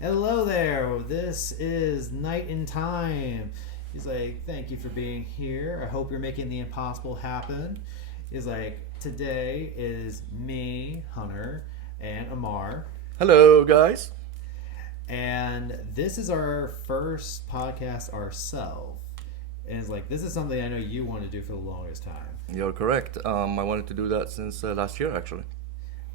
Hello there. This is Nite-in-Time. He's like, thank you for being here. I hope you're making the impossible happen. He's like, today is me, Hunter, and Anmar. Hello, guys. And this is our first podcast ourselves. And it's like, this is something I know you want to do for the longest time. You're correct. I wanted to do that since last year, actually.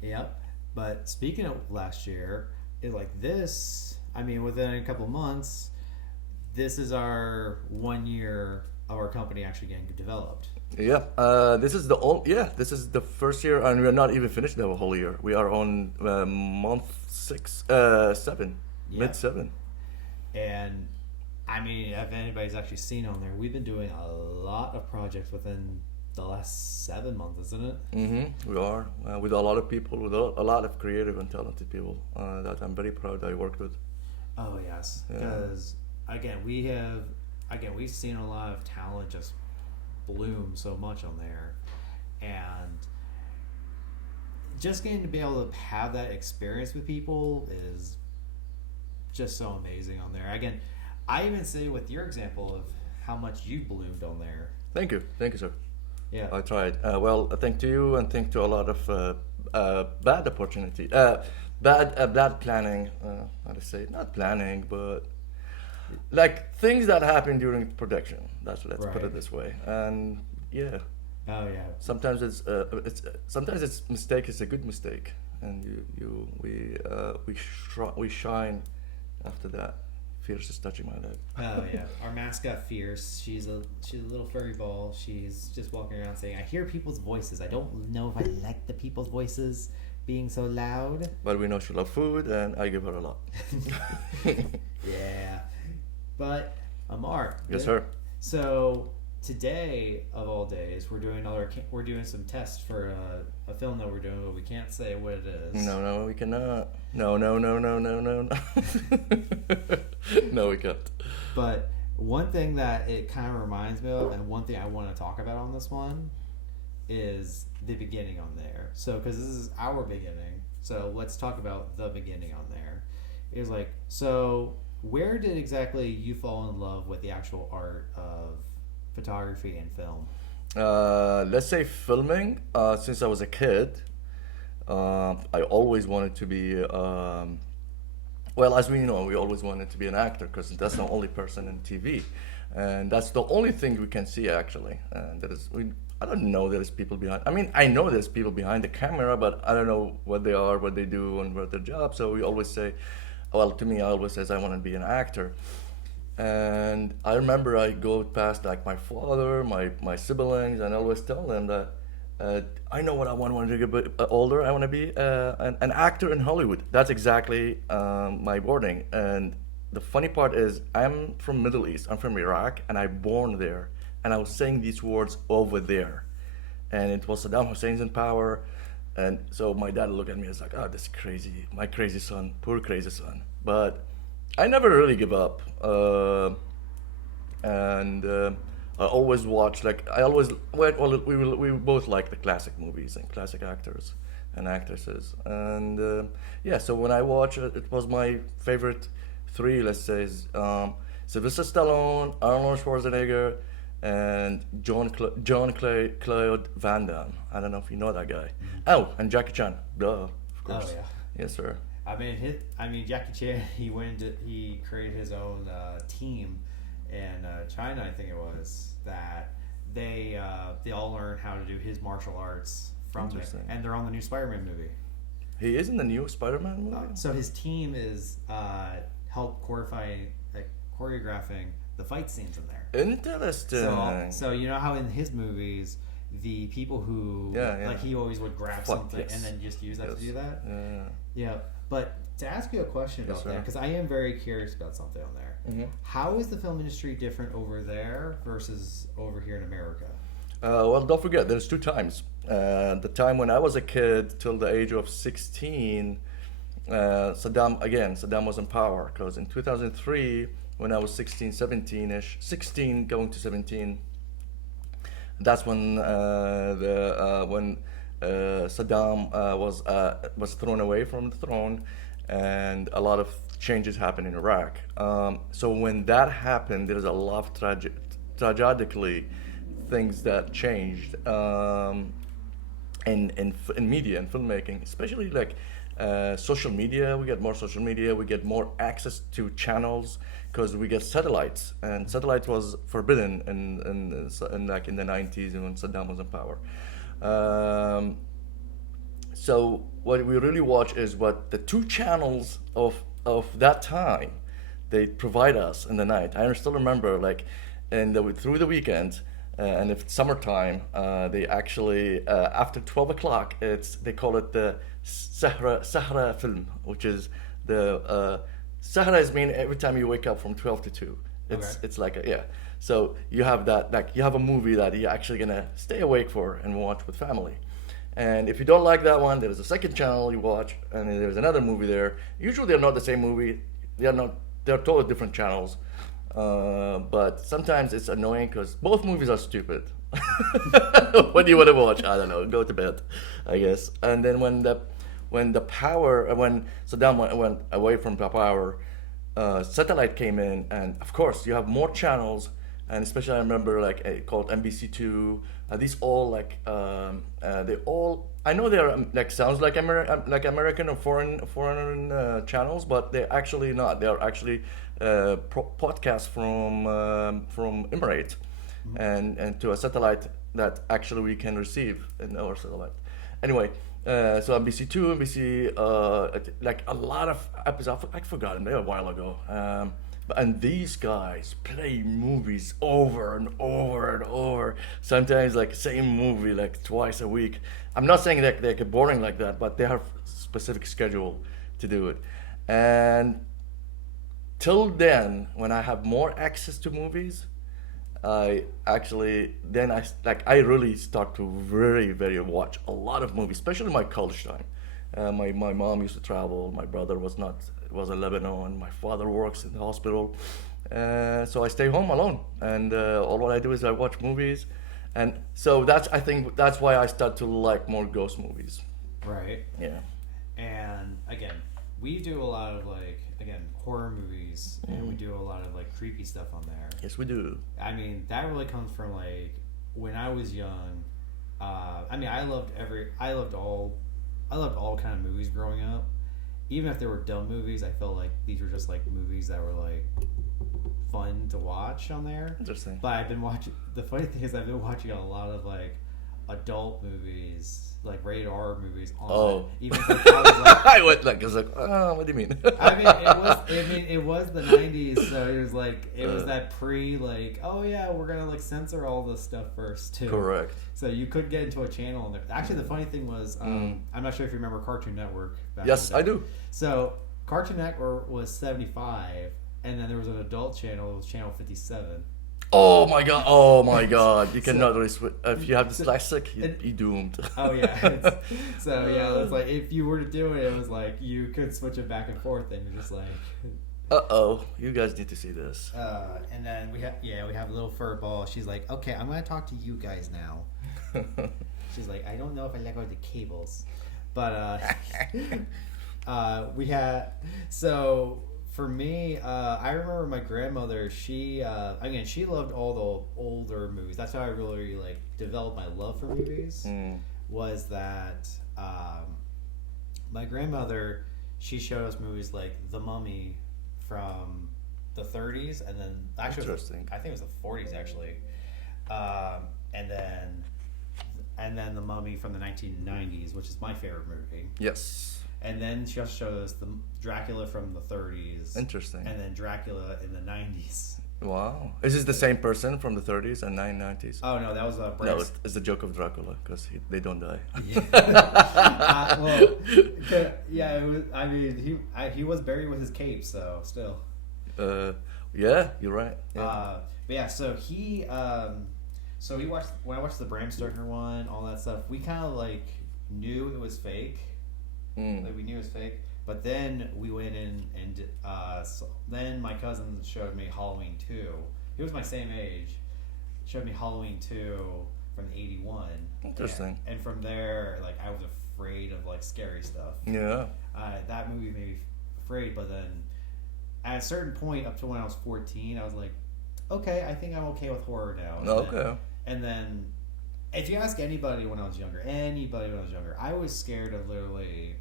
Yep. But speaking of last year, it's like this, within a couple months, this is our 1 year of our company actually getting developed. Yeah. This is the first year, and we're not even finished the whole year. We are on month seven, Yeah. mid seven. And if anybody's actually seen on there, we've been doing a lot of projects within the last 7 months, isn't it? We are with a lot of people, with a lot of creative and talented people that I'm very proud I worked with. Oh yes, Yeah. because we've seen a lot of talent just bloom so much on there, and just getting to be able to have that experience with people is just so amazing on there. Again, I even say with your example of how much you bloomed on there. Thank you, sir. Yeah. I tried. Thank to you and thank to a lot of bad opportunity, bad planning. How to say it? Not planning, but like things that happen during production. Let's put Right. it this way. And yeah, Oh yeah. sometimes it's mistake is a good mistake, and we shine after that. Fierce is touching my leg. Oh yeah. Our mascot Fierce. She's a little furry ball. She's just walking around saying, "I hear people's voices. I don't know if I like the people's voices being so loud." But we know she loves food, and I give her a lot. Yeah. But Amar. Yes, sir. So today of all days, we're doing some tests for a film that we're doing, but we can't say what it is. No, we cannot. No. No, we can't. But one thing that it kind of reminds me of, and one thing I want to talk about on this one, is the beginning on there. So, because this is our beginning, so let's talk about the beginning on there. It was like, so where did exactly you fall in love with the actual art of photography and film? Let's say filming. Since I was a kid, I always wanted to be. As we know, we always wanted to be an actor because that's the only person in TV, and that's the only thing we can see actually. And I don't know there's people behind. I know there's people behind the camera, but I don't know what they are, what they do, and what their job. So we always say, well, to me, I always says I want to be an actor. And I remember I go past like my father, my siblings, and I always tell them that I know what I want when I get a bit older. I want to be an actor in Hollywood. That's exactly my wording. And the funny part is I'm from Middle East. I'm from Iraq, and I born there. And I was saying these words over there. And it was Saddam Hussein's in power. And so my dad looked at me and was like, oh, this crazy, my crazy son, poor crazy son. But I never really give up. And I always watch, like, I always, we both like the classic movies and classic actors and actresses. And so when I watch it, it was my favorite three, let's say, is Sylvester Stallone, Arnold Schwarzenegger, and Claude Van Damme. I don't know if you know that guy. Oh, and Jackie Chan. Duh, of course. Oh yeah. Yes, sir. Jackie Chan. He created his own team in China, I think it was, that they all learned how to do his martial arts from there, Interesting. and they're on the new Spider-Man movie. He is in the new Spider-Man movie? So his team is help choreographing the fight scenes in there. Interesting. So you know how in his movies, the people who like he always would grab something and then just use that to do that. Yeah. Yeah, but to ask you a question about that, because I am very curious about something on there. Mhm. How is the film industry different over there versus over here in America? Don't forget, there's two times. The time when I was a kid till the age of 16, Saddam was in power. Because in 2003, when I was 16, 17-ish, 16 going to 17, that's when Saddam was thrown away from the throne, and a lot of changes happened in Iraq. So when that happened, there's a lot of tragically things that changed in media and filmmaking, especially like social media. We get more social media. We get more access to channels because we get satellites, and satellite was forbidden in like in the 90s when Saddam was in power. So what we really watch is what the two channels of that time they provide us in the night. I still remember like through the weekend. And if it's summertime, they actually after 12 o'clock, they call it the Sahra film, which is the Sahra is mean every time you wake up from 12 to 2. It's like yeah. So you have that, like you have a movie that you're actually gonna stay awake for and watch with family. And if you don't like that one, there's a second channel you watch, and then there's another movie there. Usually they're not the same movie. They're totally different channels. But sometimes it's annoying because both movies are stupid. What do you want to watch? I don't know. Go to bed, I guess. And then when Saddam went away from the power, satellite came in, and of course you have more channels. And especially I remember like called NBC2. These all like they all. I know they're like sounds like American or foreign channels, but they're actually not. They're actually podcasts from Emirates, and to a satellite that actually we can receive in our satellite. Anyway, so NBC2, NBC, like a lot of episodes. I forgot them. They were a while ago. And these guys play movies over and over and over. Sometimes like same movie like twice a week. I'm not saying that they're boring like that, but they have specific schedule to do it. And till then, when I have more access to movies, I really start to very watch a lot of movies, especially my college time. My mom used to travel. My brother was in Lebanon. My father works in the hospital, so I stay home alone, and all what I do is I watch movies, and so I think that's why I start to like more ghost movies. Right. Yeah. And again, we do a lot of horror movies, and we do a lot of like creepy stuff on there. Yes, we do. I mean, that really comes from like when I was young. I loved all kind of movies growing up. Even if they were dumb movies, I felt like these were just like movies that were like fun to watch on there. Interesting. But I've been watching. The funny thing is, I've been watching a lot of like adult movies, like rated R movies. Even if I was like, I was like, oh, what do you mean? it was the 90s, so it was that pre like, oh yeah, we're gonna like censor all this stuff first too. Correct. So you could get into a channel, and actually the funny thing was, I'm not sure if you remember Cartoon Network. Yes, I do. So Cartoon Network was 75, and then there was an adult channel. It was channel 57. Oh my god! You cannot really switch. If you have dyslexic, you're doomed. Oh yeah. It's like if you were to do it, it was like you could switch it back and forth, and you're just like, you guys need to see this. And then we have little fur ball. She's like, okay, I'm gonna talk to you guys now. She's like, I don't know if I let go of the cables, but we had so. For me, I remember my grandmother. She loved all the older movies. That's how I really like developed my love for movies. Was that my grandmother? She showed us movies like The Mummy from the 30s, and then actually, I think it was the 40s actually, and then The Mummy from the 1990s, which is my favorite movie. Yes. And then she also showed us the Dracula from the 30s. Interesting. And then Dracula in the 90s. Wow. Is this the same person from the 30s and 90s? Oh, no, that was Bram. No, it's the joke of Dracula, because they don't die. Yeah, it was. I mean, he was buried with his cape, so still. Yeah, you're right. Yeah. But yeah, so we watched, when I watched the Bram Stoker one, all that stuff, we kind of like knew it was fake. Like we knew it was fake, but then we went in and then my cousin showed me Halloween 2. He was my same age. Showed me Halloween 2 from '81. Interesting. And from there, like I was afraid of like scary stuff. Yeah. That movie afraid. But then at a certain point, up to when I was 14, I was like, okay, I think I'm okay with horror now. Okay. And then if you ask anybody when I was younger, I was scared of literally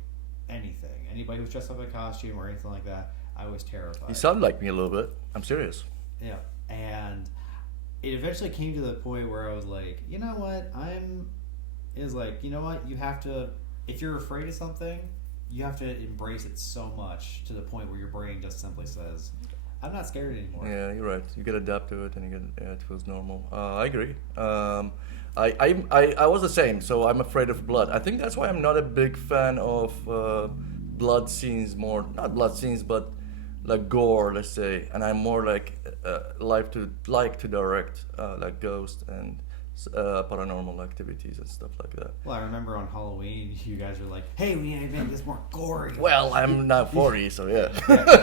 anything. Anybody who was dressed up in a costume or anything like that, I was terrified. You sound like me a little bit. I'm serious. Yeah. And it eventually came to the point where I was like, you know what? You have to, if you're afraid of something, you have to embrace it so much to the point where your brain just simply says, I'm not scared anymore. Yeah, you're right. You get adapt to it, and it feels normal. I agree. I was the same. So I'm afraid of blood. I think that's why I'm not a big fan of blood scenes. Not blood scenes, but like gore, let's say. And I'm more like like to direct like ghost and paranormal activities and stuff like that. Well, I remember on Halloween, you guys were like, "Hey, we need to make this more gory." Well, I'm not 40, so yeah,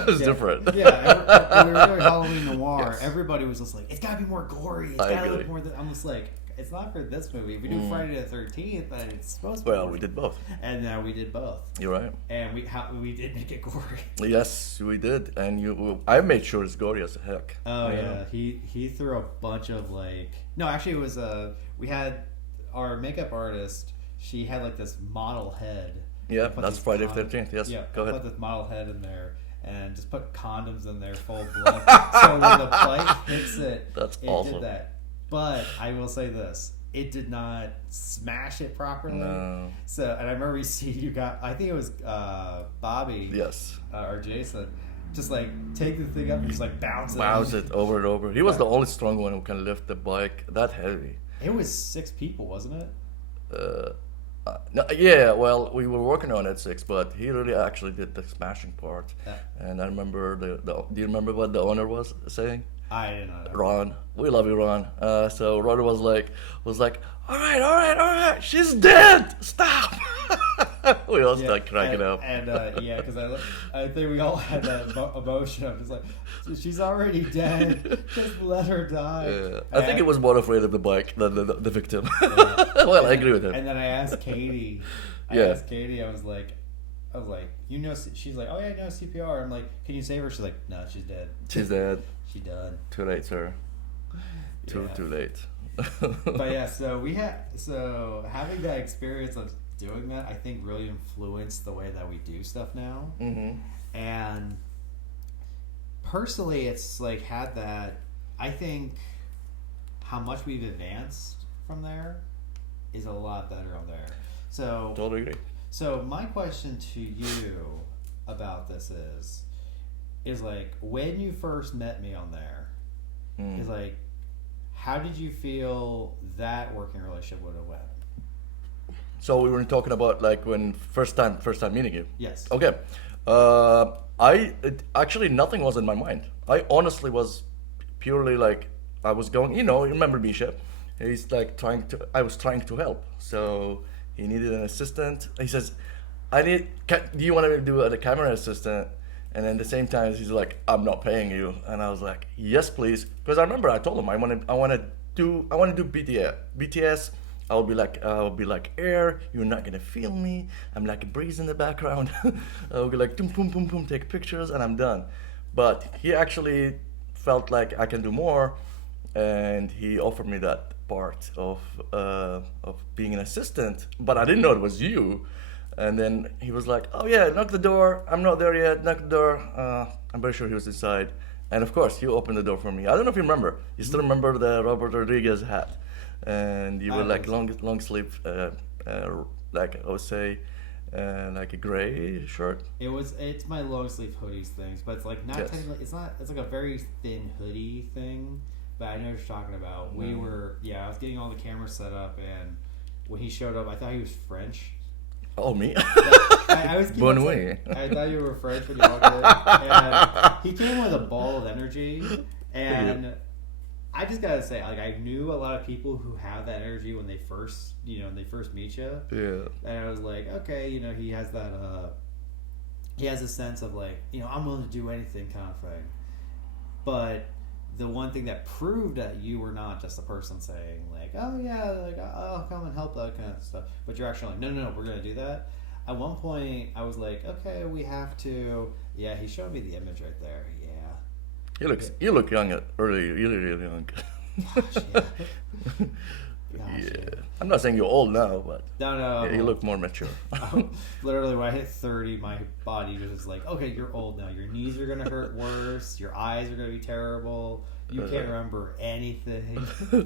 it's different. Yeah, when we were doing Halloween Noir, Yes. everybody was just like, "It's gotta be more gory. It's I gotta look agree. more." I'm just like, it's not for this movie. If we do Friday the 13th, then it's supposed to. be Well, more. we did both. And now we did both, You're right. and we did make it gory. Yes, we did, and I made sure it's gory as heck. Oh yeah, he threw a bunch of like. No, actually, it was we had our makeup artist. She had like this model head. Yeah, Put that's these Friday con- 13th. Yes, Yeah, go put ahead. this model head in there and just put condoms in there full of blood. So when the light hits it, That's it awesome. did that. But I will say this. It did not smash it properly. No. So, and I remember you got, I think it was Bobby Yes. or Jason, just like take the thing up and just like bounce it. Bounce it over and over. He was the only strong one who can lift the bike that heavy. It was 6 people, wasn't it? No, yeah, well, we were working on it 6, but he really actually did the smashing part. Yeah. And I remember do you remember what the owner was saying? I didn't know. Ron, we love you, Ron. So Ron was like, all right, she's dead. Stop. We all started cracking up. And yeah, because I think we all had that emotion of just like, she's already dead. Just let her die. Yeah. I think it was more afraid of the bike than the victim. Yeah. Well, I agree with him. And then I asked Katie. I was like, you know, she's like, oh yeah, I know CPR. I'm like, can you save her? She's like, no, she's dead. She's dead. She done. Too late, sir. Too late. But yeah, so having that experience of doing that, I think really influenced the way that we do stuff now. Mm-hmm. And personally, it's like had that. I think how much we've advanced from there is a lot better on there. So Totally agree. So my question to you about this is like when you first met me on there, is like, how did you feel that working relationship would have went? So we were talking about like when first time meeting you. Yes. Okay. Actually nothing was in my mind. I honestly was purely like I was going. You remember Misha? He's like I was trying to help. So he needed an assistant. He says, do you want to do a camera assistant? And then at the same time, he's like, I'm not paying you. And I was like, yes, please. Because I remember I told him I want to do BTS. I'll be like air. You're not gonna feel me. I'm like a breeze in the background. I'll be like, boom, boom, boom, boom, take pictures, and I'm done. But he actually felt like I can do more, and he offered me that part of being an assistant. But I didn't know it was you. And then he was like, oh yeah, knock the door. I'm not there yet. Knock the door. I'm pretty sure he was inside. And of course, he opened the door for me. I don't know if you remember. You still remember the Robert Rodriguez hat? And you were like long sleeve, like I would say, like a gray shirt. It's my long sleeve hoodies things, but it's like not technically. It's not. It's like a very thin hoodie thing. But I know what you're talking about. I was getting all the cameras set up, and when he showed up, I thought he was French. Oh, me? I was Bon nuit. I thought you were French when you walked in. And he came with a ball of energy, and I just gotta say, like, I knew a lot of people who have that energy when they first meet you. Yeah. And I was like, okay, he has that. He has a sense of like, I'm willing to do anything kind of thing. But the one thing that proved that you were not just a person saying like, oh yeah, like I'll come and help, that kind of stuff, but you're actually like, no, we're gonna do that. at one point I was like, okay, we have to. Yeah, he showed me the image right there. Yeah. You look young, really young. Gosh, yeah. Yeah. I'm not saying you're old now, but No. yeah, you look more mature. Literally, when I hit 30, my body was just like, okay, you're old now. Your knees are gonna hurt worse. Your eyes are gonna be terrible. You can't remember anything.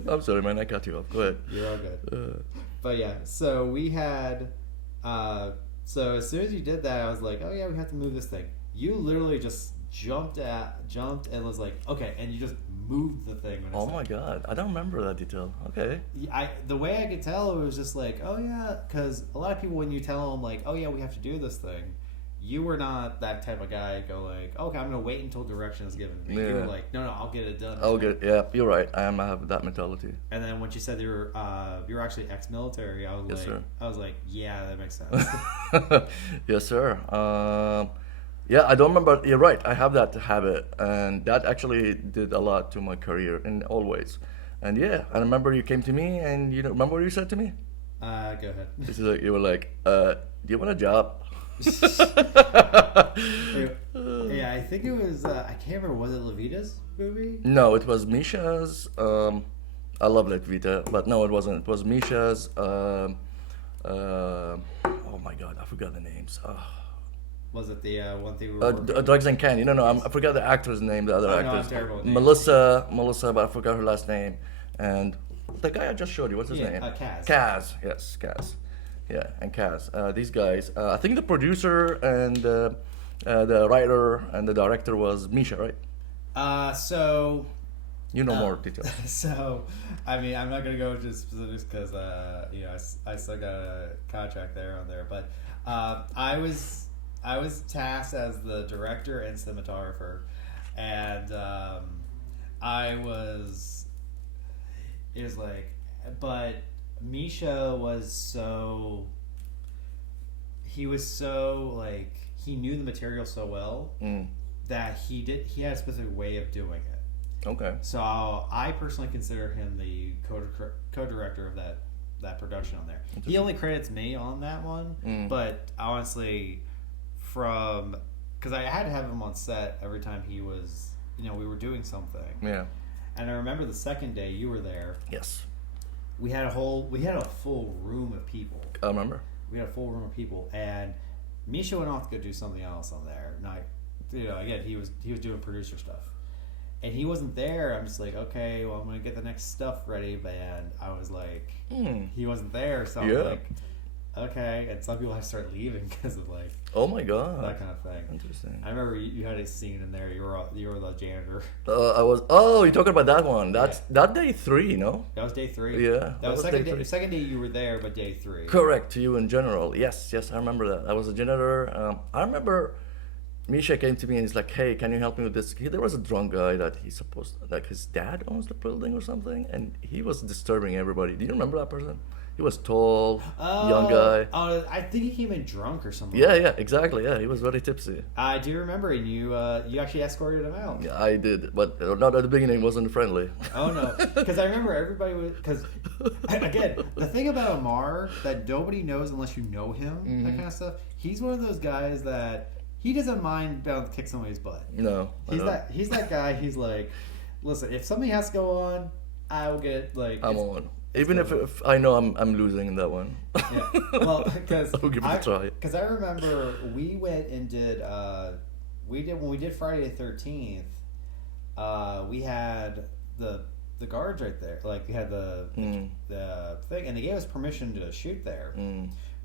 I'm sorry, man. I cut you off. Go ahead. You're all good. But yeah, so we had. So as soon as you did that, I was like, oh yeah, we have to move this thing. You literally just jumped and was like, okay, and you just moved the thing. Oh my god, I don't remember that detail. Okay. The way I could tell, it was just like, oh yeah, because a lot of people, when you tell them like, oh yeah, we have to do this thing, you were not that type of guy. Go like, okay, I'm gonna wait until direction is given to me. Yeah. You were like, no, I'll get it done. Yeah, you're right. I have that mentality. And then when you said you were actually ex-military, I was like, yeah, that makes sense. Yes, sir. Yeah, I don't remember. You're right. I have that habit, and that actually did a lot to my career in all ways. And yeah, I remember you came to me, and you know, remember what you said to me? Go ahead. You were like, "Do you want a job?" Yeah, I think it was. I can't remember. Was it Levita's movie? No, it was Misha's. I love Levita, but no, it wasn't. It was Misha's. Oh my God, I forgot the names. Was it the one thing we were Drugs and Candy? No, I forgot the actor's name. The other actress. No, I'm terrible with names. Melissa, but I forgot her last name. And the guy I just showed you, what's his name? Kaz. Kaz, yes, Kaz. Yeah, and Kaz. These guys. I think the producer and the writer and the director was Misha, right? So. You know more details. So, I mean, I'm not gonna go into specifics because you know, I still got a contract there on there, but I was tasked as the director and cinematographer, and it was like, but Misha was so like, he knew the material so well that he had a specific way of doing it. Okay. So I personally consider him the co-director of that production on there. He only credits me on that one, but honestly, because I had to have him on set every time he was, you know, we were doing something. Yeah. And I remember the second day you were there. Yes. We had a full room of people. I remember. We had a full room of people, and Misha went off to go do something else on there. And you know, again, he was doing producer stuff, and he wasn't there. I'm just like, okay, well, I'm gonna get the next stuff ready, and I was like, he wasn't there, so I was like, okay. And some people have to start leaving because of like, oh my god, that kind of thing. Interesting. I remember you had a scene in there. You were the janitor. I was. Oh, you're talking about that one. That day 3, no? That was day 3. Yeah. That was second day. Second day you were there, but day 3. Correct. To you in general. Yes. I remember that. I was a janitor. I remember Misha came to me and he's like, "Hey, can you help me with this?" There was a drunk guy that he's supposed, like his dad owns the building or something, and he was disturbing everybody. Do you remember that person? He was tall, young guy. I think he came in drunk or something. Yeah, exactly. Yeah, he was very tipsy. I do remember, and you actually escorted him out. Yeah, I did, but not at the beginning. Wasn't friendly. Oh no, because I remember everybody was, because again, the thing about Anmar that nobody knows unless you know him, that kind of stuff. He's one of those guys that he doesn't mind bound to kick somebody's butt. No, he's that guy. He's like, listen, if something has to go on, I will get like. I'm on. Even if I know I'm losing in that one. Yeah. Well, because I'll give it a try. Because I remember we went and did when we did Friday the 13th. We had the guards right there. Like we had the thing, and they gave us permission to shoot there.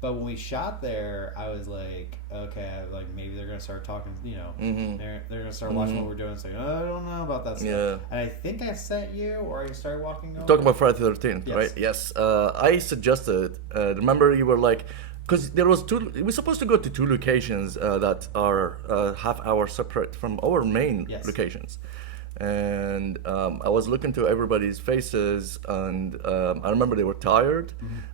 But when we shot there, I was like, okay, like maybe they're gonna start talking. You know, they're gonna start watching what we're doing. And saying, oh, I don't know about that stuff. Yeah. And I think I sent you, or I started walking over. Talking about Friday the 13th, yes. right? Yes. I suggested. Remember, you were like, because there was we're supposed to go to 2 locations that are half hour separate from our main locations. And I was looking to everybody's faces, and I remember they were tired,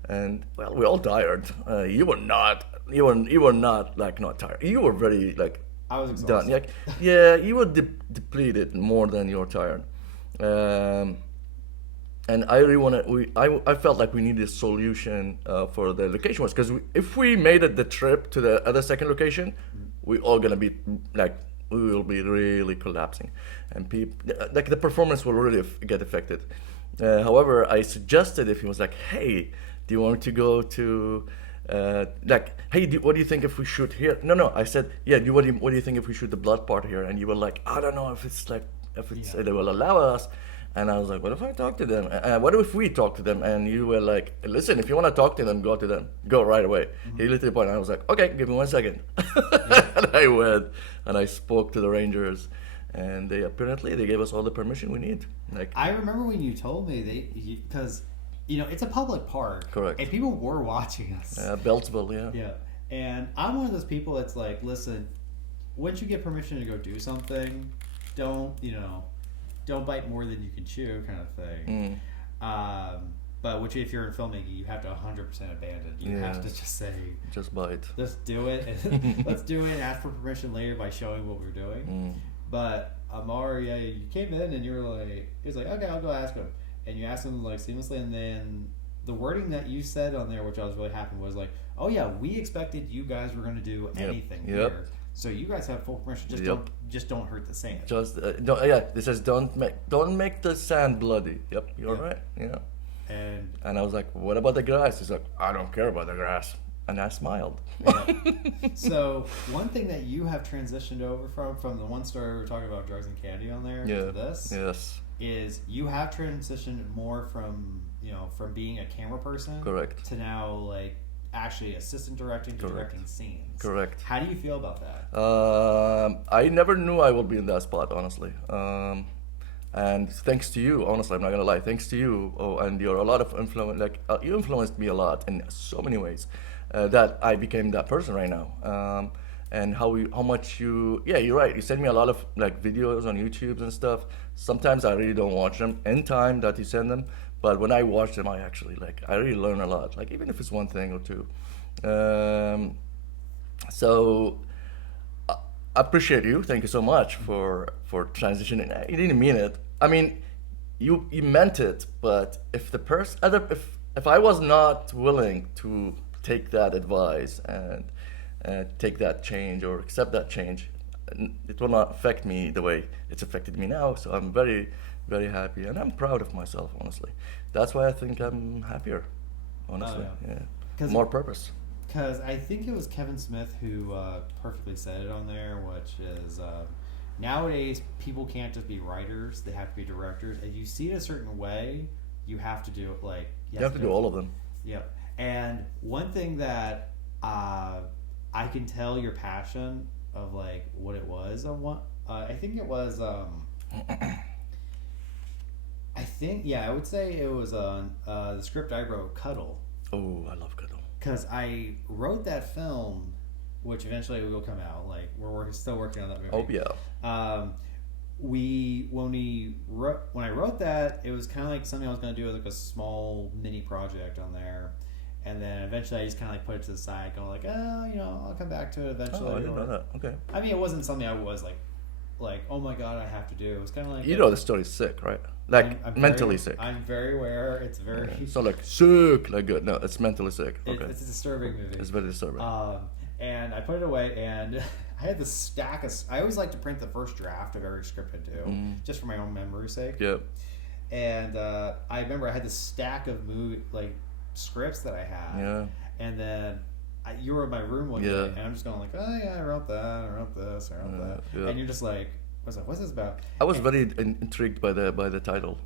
and well, we're all tired. You were not. You were not like not tired. You were very like. I was exhausted. Done. Yeah, you were depleted more than you were tired. and I really wanted. I felt like we needed a solution for the location was because if we made it the trip to the other second location, we all gonna be like we will be really collapsing, and people like the performance will really get affected. However, I suggested if he was like, hey, do you want to go to like, hey, what do you think if we shoot here? No, I said, yeah. What do you think if we shoot the blood part here? And you were like, I don't know if it's like they will allow us. And I was like, what if I talk to them? What if we talk to them? And you were like, listen, if you want to talk to them, go to them. Go right away. Mm-hmm. He literally pointed. I was like, okay, give me 1 second. And I went and I spoke to the rangers. And they gave us all the permission we need. Like I remember when you told me because it's a public park. Correct. And people were watching us. Beltsville, yeah. Yeah. And I'm one of those people that's like, listen, once you get permission to go do something, don't bite more than you can chew, kind of thing. But if you're in filmmaking, you have to 100% abandon. You have to just say, just bite. Let's do it. Let's do it. And ask for permission later by showing what we're doing. But Anmar, you came in and you were like, he was like, okay, I'll go ask him. And you asked him like seamlessly, and then the wording that you said on there, which I was really happy, was like, oh yeah, we expected you guys were going to do anything here. So you guys have full permission. Just don't hurt the sand. Just This says don't make the sand bloody. Yep, you're right. Yeah. And I was like, what about the grass? He's like, I don't care about the grass. And I smiled. Yeah. So one thing that you have transitioned over from the one story we were talking about drugs and candy on there to this is you have transitioned more from being a camera person to now like actually assistant directing to directing scenes. Correct. How do you feel about that? I never knew I would be in that spot, honestly. And thanks to you, honestly, I'm not gonna lie. Thanks to you, and you're a lot of influence. Like you influenced me a lot in so many ways that I became that person right now. And how much you're right. You send me a lot of like videos on YouTube and stuff. Sometimes I really don't watch them in time that you send them. But when I watch them, I really learn a lot. Like even if it's one thing or two. So I appreciate you. Thank you so much for transitioning. You didn't mean it. I mean, you meant it. But if the person, if I was not willing to take that advice and take that change or accept that change, it will not affect me the way it's affected me now. So I'm very, very happy, and I'm proud of myself, honestly. That's why I think I'm happier, honestly. More purpose. Because I think it was Kevin Smith who perfectly said it on there, which is nowadays people can't just be writers; they have to be directors. If you see it a certain way, you have to do it like you have to do all of them. Yeah, and one thing that I can tell your passion of like what it was on what I think it was. I would say it was on the script I wrote, Cuddle. Oh, I love Cuddle. Because I wrote that film, which eventually will come out. Like we're still working on that movie. Oh yeah. When I wrote that, it was kind of like something I was going to do as like a small mini project on there, and then eventually I just kind of like put it to the side, going like, I'll come back to it eventually. Oh, I didn't know that. Okay. I mean, it wasn't something I was like, oh my god, I have to do. It was kind of like the story's sick, right? Like I'm mentally sick. I'm very aware. It's very so like sick, like good. No, it's mentally sick. Okay. It's a disturbing movie. It's very disturbing. And I put it away, and I had this stack of. I always like to print the first draft of every script I do, just for my own memory's sake. Yeah. And I remember I had this stack of scripts that I had. Yeah. And then you were in my room one day, and I'm just going like, oh yeah, I wrote that, I wrote this, I wrote that, and you're just like, what's this about? I was very intrigued by the title.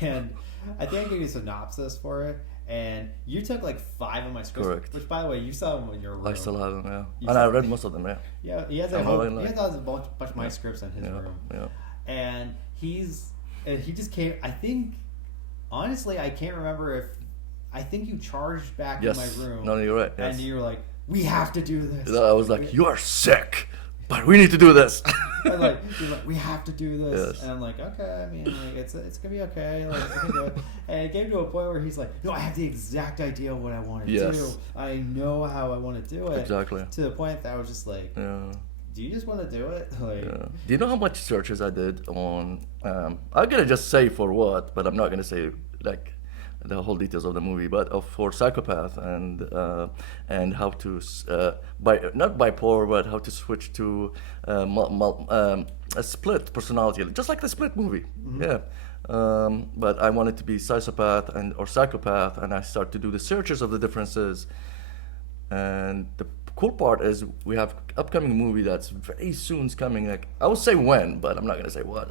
And I think I gave you a synopsis for it, and you took like 5 of my scripts. Correct. Which, by the way, you saw them in your room. I still have them, yeah. And I read most of them, yeah. Yeah, he has a bunch of my scripts in his room. Yeah. And he just came. I think, honestly, I can't remember if. I think you charged back in my room. No, you're right. Yes. And you were like, we have to do this. I was like, you are sick, but we need to do this. You're like, we have to do this. Yes. And I'm like, okay, I mean, like, it's going to be okay. Like, I can do it. And it came to a point where he's like, no, I have the exact idea of what I want to do. I know how I want to do it. Exactly. To the point that I was just like, do you just want to do it? Like, do you know how much searches I did on, I'm going to just say for what, but I'm not going to say like the whole details of the movie, but for psychopath and how to not bipolar, but how to switch to a split personality, just like the Split movie. Yeah. But I wanted to be sociopath or psychopath, and I start to do the searches of the differences. And the cool part is we have upcoming movie that's very soon coming. Like I will say when, but I'm not gonna say what.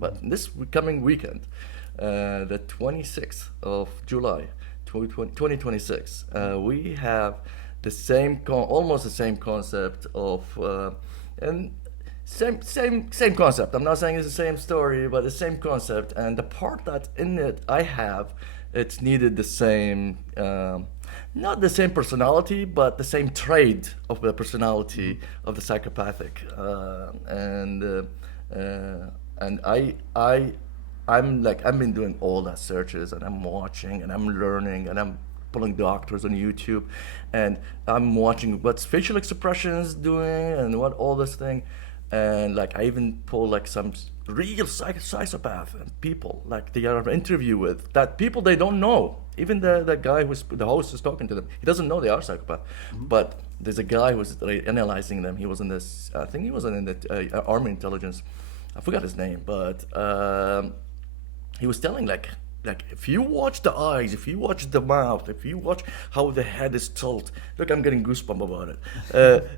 But this coming weekend, the 26th of July, 2026, we have the same almost the same concept of and same concept. I'm not saying it's the same story, but the same concept. And the part that in it I have, it's needed the same. Not the same personality, but the same trait of the personality of the psychopathic, and I've been doing all that searches, and I'm watching, and I'm learning, and I'm pulling doctors on YouTube, and I'm watching what's facial expressions doing, and what all this thing, and like I even pull like some real psychopath and people like they are interview with that people they don't know. Even the guy the host is talking to them, he doesn't know they are psychopath. But there's a guy who's analyzing them. He was in this, I think he was in the army intelligence. I forgot his name, but he was telling like if you watch the eyes, if you watch the mouth, if you watch how the head is tilted, look, I'm getting goosebumps about it.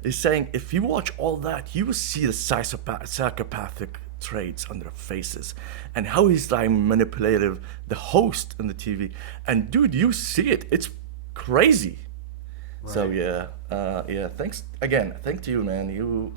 He's saying if you watch all that, you will see the psychopathic traits on their faces, and how he's like manipulative, the host in the TV. And dude, you see it. It's crazy. Right. So yeah. Thanks again. Thank to you, man. You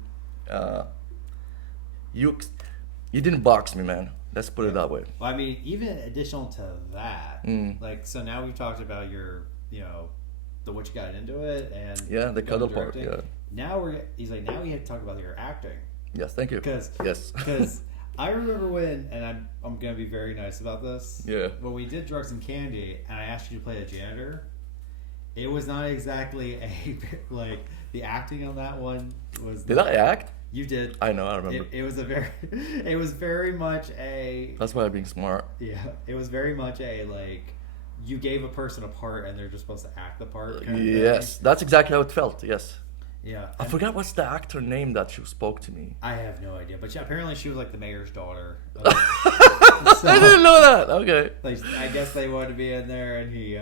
didn't box me, man. Let's put it that way. Well, I mean, even additional to that, like, so now we've talked about your, the what you got into it, and the cuddle part. Yeah. Now he's like, now we have to talk about your acting. Yes, thank you. Because I remember when, and I'm gonna be very nice about this. Yeah. When we did Drugs and Candy, and I asked you to play a janitor, it was not exactly like the acting on that one was. Did I act? You did. I know. I remember. It was very much a. That's why I'm being smart. Yeah, it was very much a like. You gave a person a part, and they're just supposed to act the part. Yes, that's exactly how it felt. Yes. Yeah. I forgot what's the actor name that she spoke to me. I have no idea, but apparently she was like the mayor's daughter. I didn't know that. Okay. Like, I guess they wanted to be in there, and he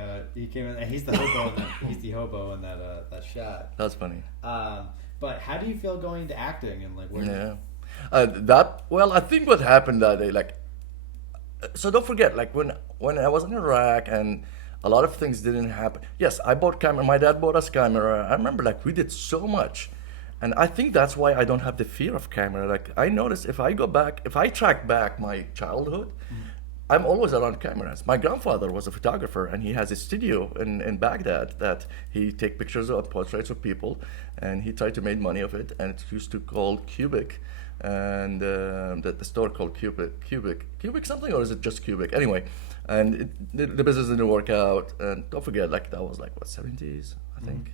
came in, and he's the hobo. He's the hobo in that shot. That's funny. But how do you feel going into acting and like where? Yeah. I think what happened that day, like, so don't forget, like when I was in Iraq and a lot of things didn't happen. Yes, I bought camera. My dad bought us camera. I remember like we did so much. And I think that's why I don't have the fear of camera. Like I noticed if I track back my childhood, I'm always around cameras. My grandfather was a photographer, and he has a studio in Baghdad that he take pictures of portraits of people, and he tried to make money of it. And it used to call Cubic, and the store called Cubic something, or is it just Cubic? Anyway, and the business didn't work out. And don't forget, like that was like what 70s, I think,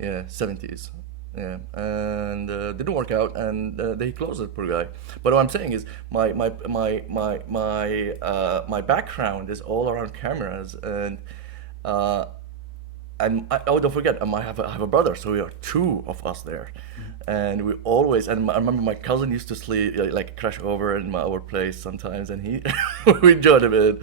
70s. Yeah, and didn't work out, and they closed it, poor guy. But what I'm saying is, my background is all around cameras, and don't forget, I have a brother, so we are two of us there, and we always. And I remember my cousin used to sleep like crash over in our place sometimes, and we joined him in.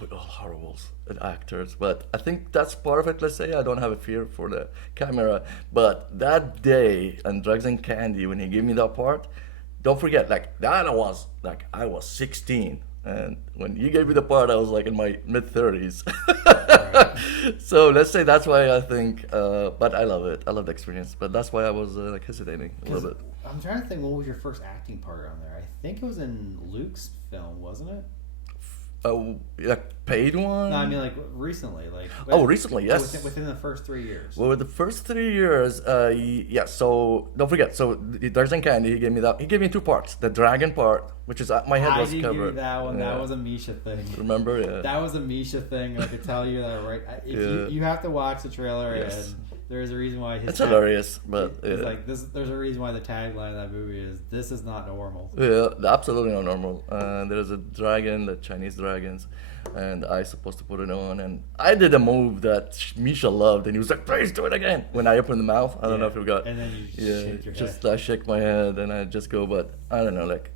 We're all horrible actors, but I think that's part of it. Let's say I don't have a fear for the camera, but that day on Drugs and Candy, when he gave me that part, don't forget, like that I was 16, and when you gave me the part, I was like in my mid-30s. So let's say that's why I think, but I love it. I love the experience, but that's why I was like hesitating a little bit. I'm trying to think, what was your first acting part on there? I think it was in Luke's film, wasn't it? Like paid one? No, I mean like recently, like. Recently, yes. Within the first 3 years. Well, the first 3 years, yeah. So don't forget. So Drugs and Candy, he gave me that. He gave me two parts. The dragon part, which is my head was covered. I didn't give you that one. Yeah. That was a Misha thing. Remember? Yeah. That was a Misha thing. I could tell you that right. If you have to watch the trailer, yes. and there's a reason why his It's hilarious, but it's like this. There's a reason why the tagline of that movie is "This is not normal." yeah, absolutely not normal. There's a dragon, the Chinese dragons, and I supposed to put it on, and I did a move that Misha loved, and he was like, "Please do it again." When I opened the mouth, I don't know if you got. And then you shake your just head. I shake my head and I just go, but I don't know, like,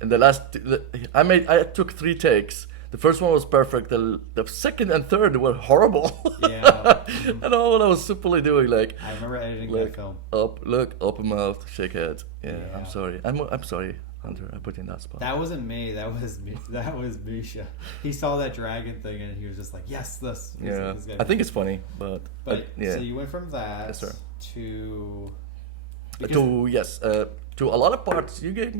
in the I took 3 takes. The first one was perfect. The second and third were horrible. Yeah. I don't know what I was simply doing. Like, I remember editing that look film. open mouth, shake head. Yeah, Yeah. I'm sorry. I'm sorry, Hunter. I put you in that spot. That wasn't me. That was me. That was Misha. He saw that dragon thing and he was just like, "Yes, this." Yeah, this I think it's funny, but yeah. So you went from that Yes, sir. to To a lot of parts you gave,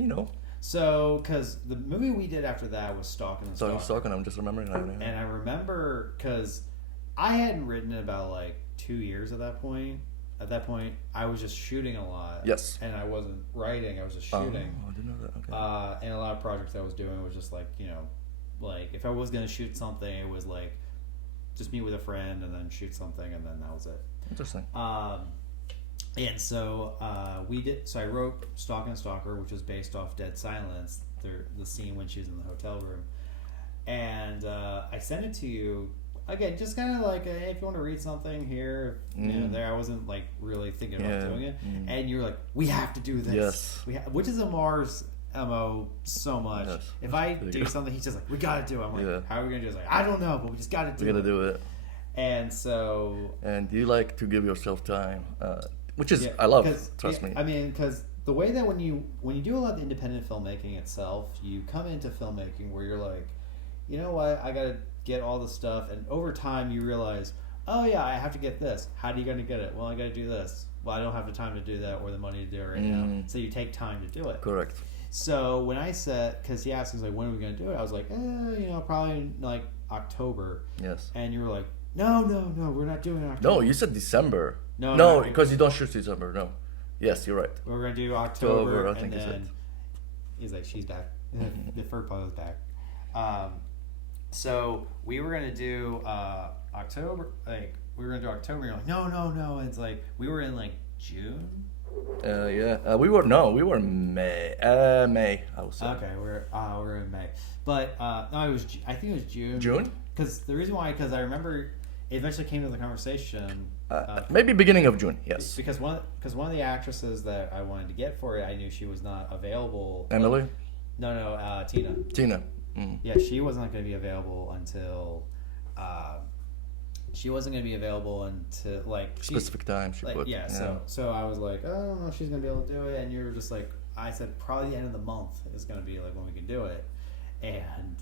So, because the movie we did after that was Stalking and Stalker. Stalking. I'm just remembering that. Yeah. And I remember because I hadn't written in about like 2 years at that point. At that point, I was just shooting a lot. Yes. And I wasn't writing, I was just shooting. Oh, I didn't know that. Okay. And a lot of projects I was doing was just like, like if I was going to shoot something, it was like just meet with a friend and then shoot something and then that was it. Interesting. And so we did. So I wrote "Stalk and Stalker," which was based off Dead Silence, the scene when she's in the hotel room, and I sent it to you. Again, just kind of like, hey, if you want to read something here, there. I wasn't like really thinking about doing it, and you were like, "We have to do this." Yes. Which is Ammar's MO so much. Yes. If I do something, he's just like, "We got to do it." I'm like, "How are we gonna do it?" He's like, "I don't know, but we just got to do it." We gotta do it. And so. And you like to give yourself time. Which is I love. Trust me. I mean, because the way that when you do a lot of independent filmmaking itself, you come into filmmaking where you're like, you know what, I gotta get all the stuff, and over time you realize, oh yeah, I have to get this. How are you gonna get it? Well, I gotta do this. Well, I don't have the time to do that or the money to do it right now. So you take time to do it. Correct. So when I said, because he asked me like, when are we gonna do it? I was like, probably in, like October. Yes. And you were like, no, we're not doing it in October. No, you said December. No, because you don't shoot December. No. Yes, you're right. We're gonna do October, I think and is then it. he's like, she's back. The fur pose back. So we were gonna do October. Like we were gonna do October. And you're like, no. And it's like we were in like June. We were May. May, I would say. Okay, we're in May. But no, it was. I think it was June. June? Because the reason why, because I remember, it eventually came to the conversation. Maybe beginning of June. Yes. Because one of the actresses that I wanted to get for it, I knew she was not available. Emily? No, Tina. Tina. Mm. Yeah, she was not going to be available until. She wasn't going to be available until like specific time. She like, put. Yeah. So I was like, I don't know if she's going to be able to do it, and you were just like, I said probably the end of the month is going to be like when we can do it, and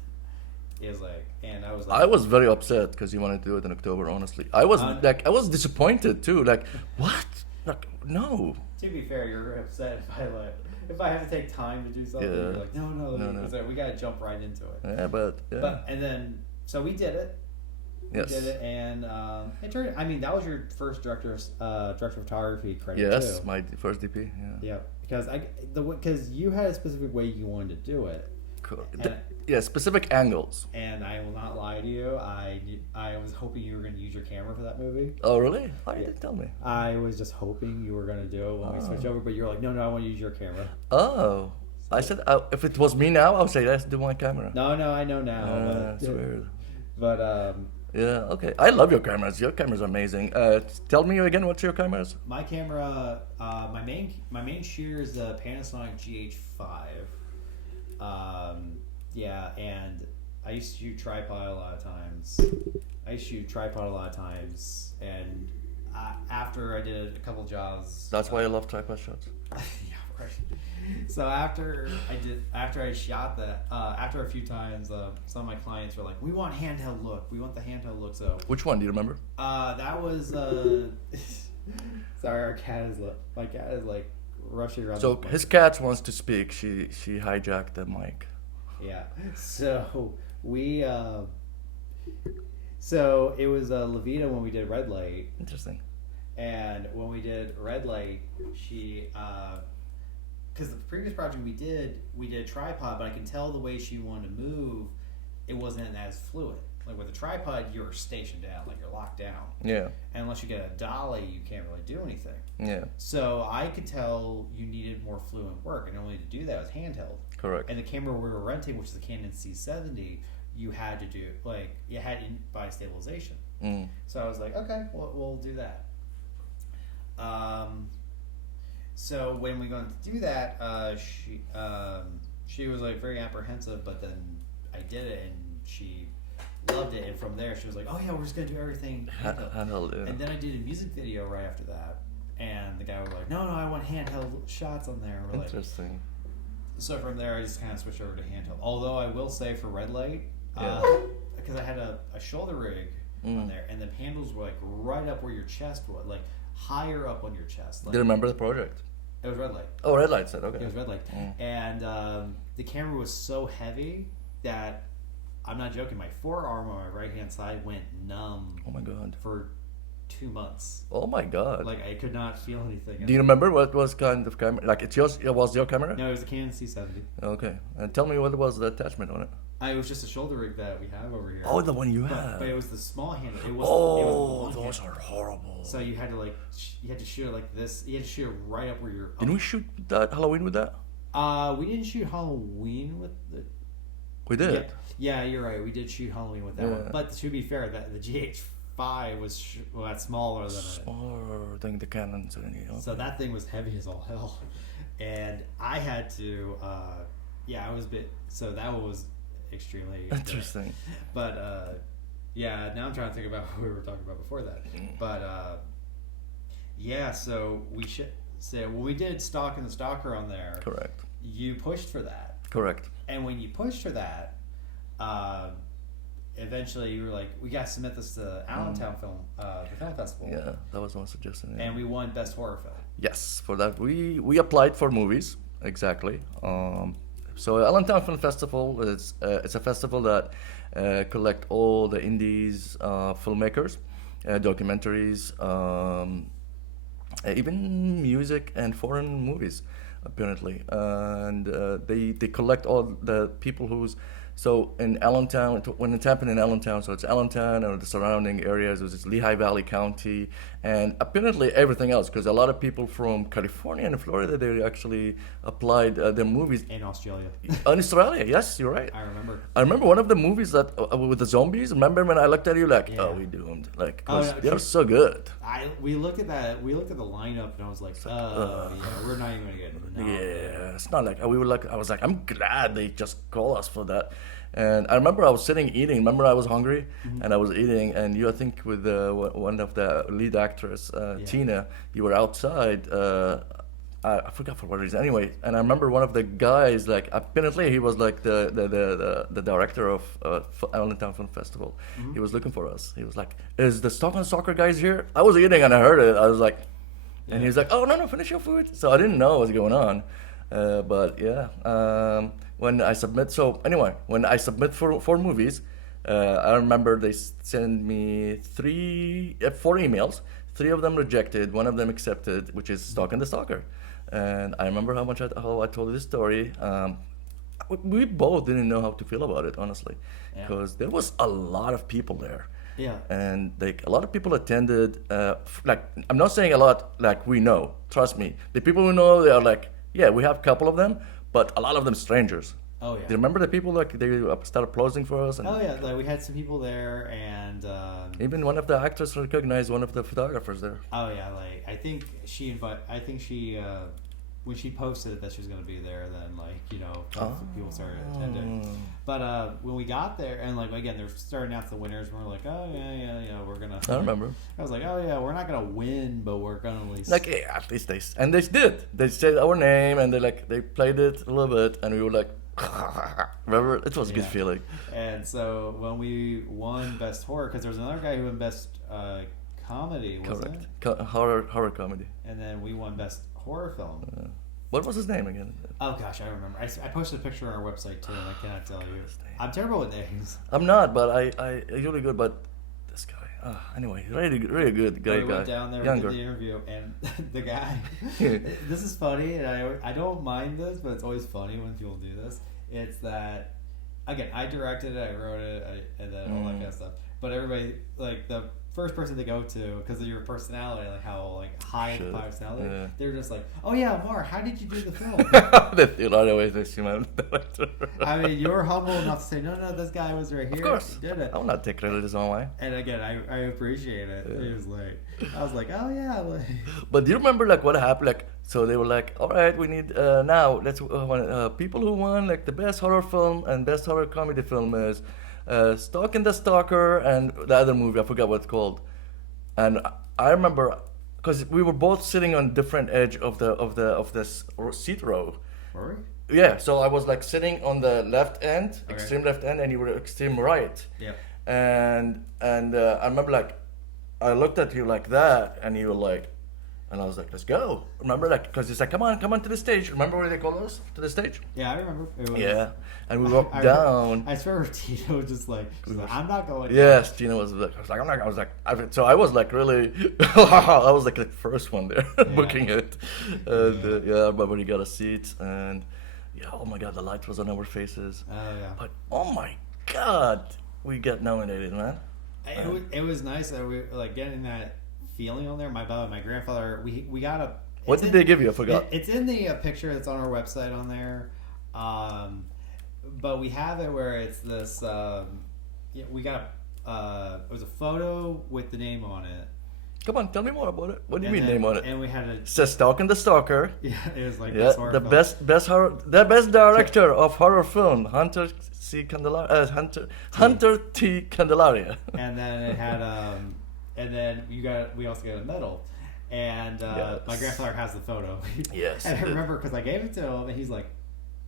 it was like, and I was like, I was very upset because you wanted to do it in October. Honestly, I was I was disappointed too. Like, what? Like, no. To be fair, you're upset if I have to take time to do something. Yeah. You're like, no. We got to jump right into it. Yeah, but and then so we did it. Yes. We did it, and it turned. I mean, that was your first director of photography credit. Yes, too. my first DP. Yeah. Yeah, because you had a specific way you wanted to do it. Cool. Specific angles. And I will not lie to you. I was hoping you were going to use your camera for that movie. Oh, really? Why you didn't tell me? I was just hoping you were going to do it when we switch over, but you're like, no, I want to use your camera. Oh. I said, if it was me now, I would say, let's do my camera. No, I know now. That's weird. But, yeah, okay. I love your cameras. Your cameras are amazing. Tell me again, what's your cameras? My camera, my main shooter is the Panasonic GH5. Yeah, and I used to shoot tripod a lot of times. And after I did a couple jobs. That's why I love tripod shots. Yeah, right. So after I shot that, after a few times, some of my clients were like, "We want handheld look. We want the handheld look." So which one do you remember? That was. Sorry, my cat is like rushing around. So his cat wants to speak. She hijacked the mic. Yeah. So we. So it was Levita when we did Red Light. Interesting. And when we did Red Light, she. Because the previous project we did a tripod, but I can tell the way she wanted to move, it wasn't as fluid. like with a tripod, you're stationed down, like you're locked down. Yeah. And unless you get a dolly, you can't really do anything. Yeah. So I could tell you needed more fluent work, and the only way to do that was handheld. Correct. And the camera we were renting, which is the Canon C70, you had to do you had in-body stabilization. So I was like, okay, we'll do that. So when we going to do that, she was like very apprehensive, but then I did it, and she loved it. And from there, she was like, "Oh yeah, we're just gonna do everything handheld." And then I did a music video right after that, and the guy was like, "No, I want handheld shots on there." We're Interesting. Like, so from there, I just kind of switched over to handheld. Although I will say for red light, because I had a shoulder rig on there, and the handles were like right up where your chest was, like higher up on your chest. Like, do you remember the project? It was red light. Oh, red light set. Okay. It was red light, and the camera was so heavy that I'm not joking. My forearm on my right hand side went numb. Oh my god. For 2 months. Oh my god. Like I could not feel anything. Do you remember what was kind of camera? Like it was your camera? No, it was a Canon C70. Okay, and tell me what was the attachment on it. It was just a shoulder rig that we have over here. Oh, the one you have. But it was the small handle. It was those are horrible. So you had to shoot it like this. You had to shoot it right up where you're. Didn't we shoot that Halloween with that? We didn't shoot Halloween with the. We did. Yeah, you're right. We did shoot Halloween with that one. But to be fair, the GH5 was smaller than smaller than the Canon. So that thing was heavy as all hell, and I had to. I was a bit. So that was extremely interesting. But now I'm trying to think about what we were talking about before that. But so we should say when we did Stalk and the Stalker on there. Correct. You pushed for that. Correct. And when you pushed for that, eventually you were like, we got to submit this to Allentown Film Festival. Yeah, that was one suggestion. Yeah. And we won Best Horror Film. Yes, for that we applied for movies exactly. So Allentown Film Festival is it's a festival that collect all the indies filmmakers, documentaries, even music and foreign movies, apparently. And they collect all the people who's. So in Allentown, when it happened in Allentown, so it's Allentown or the surrounding areas, it was Lehigh Valley County, and apparently everything else, because a lot of people from California and Florida, they actually applied their movies. In Australia. In Australia, yes, you're right. I remember. I remember one of the movies that with the zombies. Remember when I looked at you like, oh, we doomed, like, they're so good. We looked at that. We looked at the lineup, and I was like, we're not even gonna get. Yeah, it's not like I was like, I'm glad they just call us for that. And I remember I was sitting eating. Remember I was hungry, and I was eating. And you, I think, with one of the lead actress, Tina, you were outside. I forgot for what reason. Anyway, and I remember one of the guys, like apparently he was like the director of Allentown Film Festival. He was looking for us. He was like, "Is the Stalk and Stalker guys here?" I was eating and I heard it. I was like, and he was like, "Oh no, finish your food." So I didn't know what was going on, but yeah. When I submit for movies, I remember they send me 4 emails. 3 of them rejected, 1 of them accepted, which is Stalk and the Stalker. And I remember how I told this story. We both didn't know how to feel about it, honestly, because there was a lot of people there. Yeah. And like a lot of people attended. Like I'm not saying a lot. Like we know, trust me. The people we know, they are like, yeah, we have a couple of them, but a lot of them strangers. Oh yeah. Do you remember the people like they started applauding for us? And like we had some people there, and even one of the actors recognized one of the photographers there. Oh yeah, like I think she when she posted that she was going to be there, then people started attending. But when we got there, and like again, they're starting out the winners, and we're like, oh yeah, we're gonna. I remember. I was like, oh yeah, we're not gonna win, but we're gonna at least. Like at least they did. They said our name, and they played it a little bit, and we were like. Remember, it was a good feeling. And so when we won Best Horror, because there was another guy who won Best Comedy, wasn't it? Horror comedy. And then we won Best Horror Film. What was his name again? Oh gosh, I remember. I posted a picture on our website too, and I cannot tell you. I'm terrible with names. I'm not, but I'm really good. But this guy. Anyway, really good guy. We went down there, did the interview, and the guy. This is funny, and I don't mind this, but it's always funny when people do this. It's that again, I directed it, I wrote it, and then all that kind of stuff. But everybody, like the first person they go to, because of your personality, like how like high the personality, they're just like, "Oh yeah, Mar, how did you do the film?" Right away, this human director. I mean, you were humble enough to say, "No, this guy was right here." Of course, he did it. I will not take credit his own way. And again, I appreciate it. It was like, I was like, "Oh yeah." Like. But do you remember like what happened? Like, so they were like, "All right, we need now let's people who won like the best horror film and best horror comedy film is." Stalking the Stalker and the other movie, I forgot what it's called. And I remember because we were both sitting on different edge of this seat row. Were we? Yeah, so I was like sitting on the left end, extreme left end, and you were extreme right. Yeah. And I remember like I looked at you like that, and you were like. And I was like, let's go. Remember, like, because he's like, come on to the stage. Remember where they called us? To the stage? Yeah, I remember. Yeah. And we walked down. I swear Tito was just like, I'm not going. Yes, Gina was like, I'm not. I was like, so I was like really, I was like the first one there booking it. And but we got a seat and oh my God, the light was on our faces. Oh yeah. But oh my God, we got nominated, man. It was nice that we like getting that feeling on there. My grandfather, we got a. What did they give you? I forgot. It's in the picture that's on our website on there, but we have it where it's this. We got it was a photo with the name on it. Come on, tell me more about it. What do you mean name on it? And we had It says Stalking the Stalker. Yeah, it was like the best director of horror film, Hunter T. Candelaria. And then it had and then we also got a medal, and my grandfather has the photo. Yes. And I remember because I gave it to him, and he's like,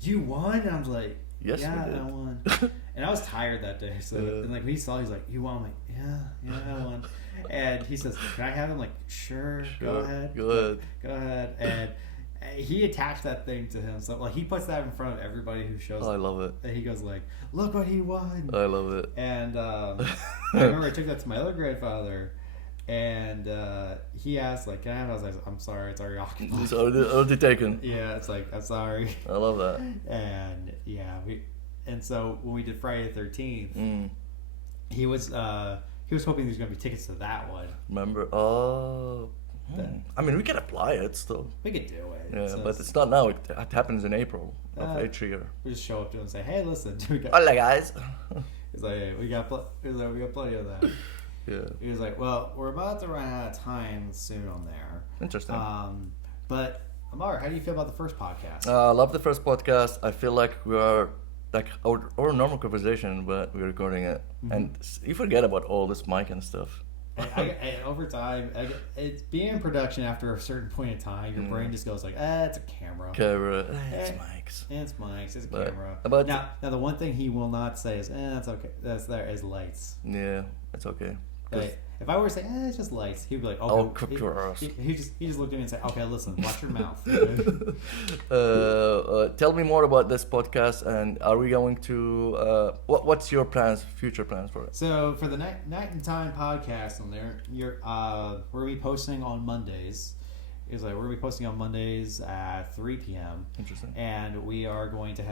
"You won?" And I was like, "Yes, yeah, we did." I won." And I was tired that day, so and like when he saw, he's like, "You won?" I'm like, "Yeah, I won." And he says, "Can I have him?" Like, sure, go ahead. Go ahead. And he attached that thing to him, so like he puts that in front of everybody who shows. Oh, I love it. And he goes like, "Look what he won!" I love it. And I remember I took that to my other grandfather, and he asked like, "Can I have it?" I was like, "I'm sorry, it's already occupied." It's already taken. Yeah, it's like, I'm sorry. I love that. And so when we did Friday the 13th, he was hoping there's gonna be tickets to that one. Remember? Oh. I mean, we can apply it still. We could do it. Yeah, so but it's not now. It happens in April of each year. We just show up to him and say, "Hey, listen, we got." Hola, guys. He's like, "Hey, we got plenty of that." Yeah. He was like, "Well, we're about to run out of time soon on there." Interesting. But Anmar, how do you feel about the first podcast? I love the first podcast. I feel like we are like our normal conversation, but we're recording it, and you forget about all this mic and stuff. Over time, it's being in production after a certain point in time, your brain just goes like, it's a camera. It's mics. It's mics. It's a camera. But now the one thing he will not say is, it's okay. That's there is lights. Yeah, it's okay. Like, if I were to say, it's just lights, he'd be like, I'll cook your ass. He just looked at me and said, okay, listen, watch your mouth. Tell me more about this podcast, and are we going to what's your future plans for it? So for the Nite-in-Time podcast on there, we're gonna be posting on Mondays. We're gonna be posting on Mondays at 3 p.m. Interesting. And we are going to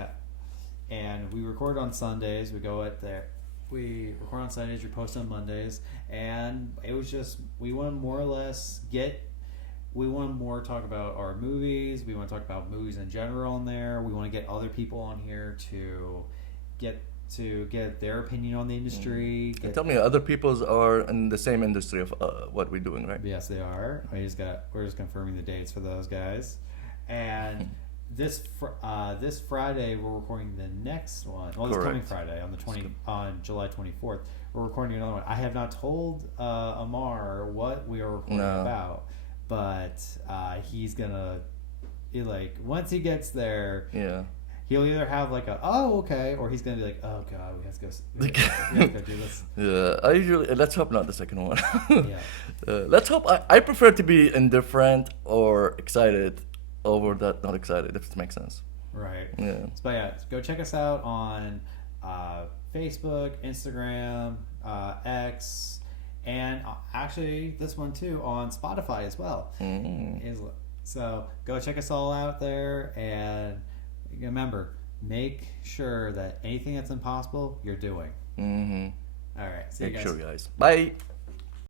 and we record on Sundays. We go at there. We record on Sundays, we post on Mondays, and it was just, we want to more or less talk about our movies, we want to talk about movies in general on there, we want to get other people on here to get their opinion on the industry. Tell me, other people's are in the same industry of what we're doing, right? Yes, they are. We're just confirming the dates for those guys, and this Friday we're recording the next one. Well, this coming Friday on July 24th, we're recording another one. I have not told Anmar what we are recording about, but he's gonna once he gets there. Yeah. He'll either have like or he's gonna be like, oh god, we have to go do this. Yeah, I usually let's hope not the second one. Yeah. Let's hope. I prefer to be indifferent or excited over that not excited, if it makes sense. Right. Yeah. But yeah, go check us out on Facebook, Instagram, X, and actually this one too on Spotify as well. So go check us all out there, and remember, make sure that anything that's impossible, you're doing. Mm-hmm. All right. See you Make guys. sure, guys. Bye.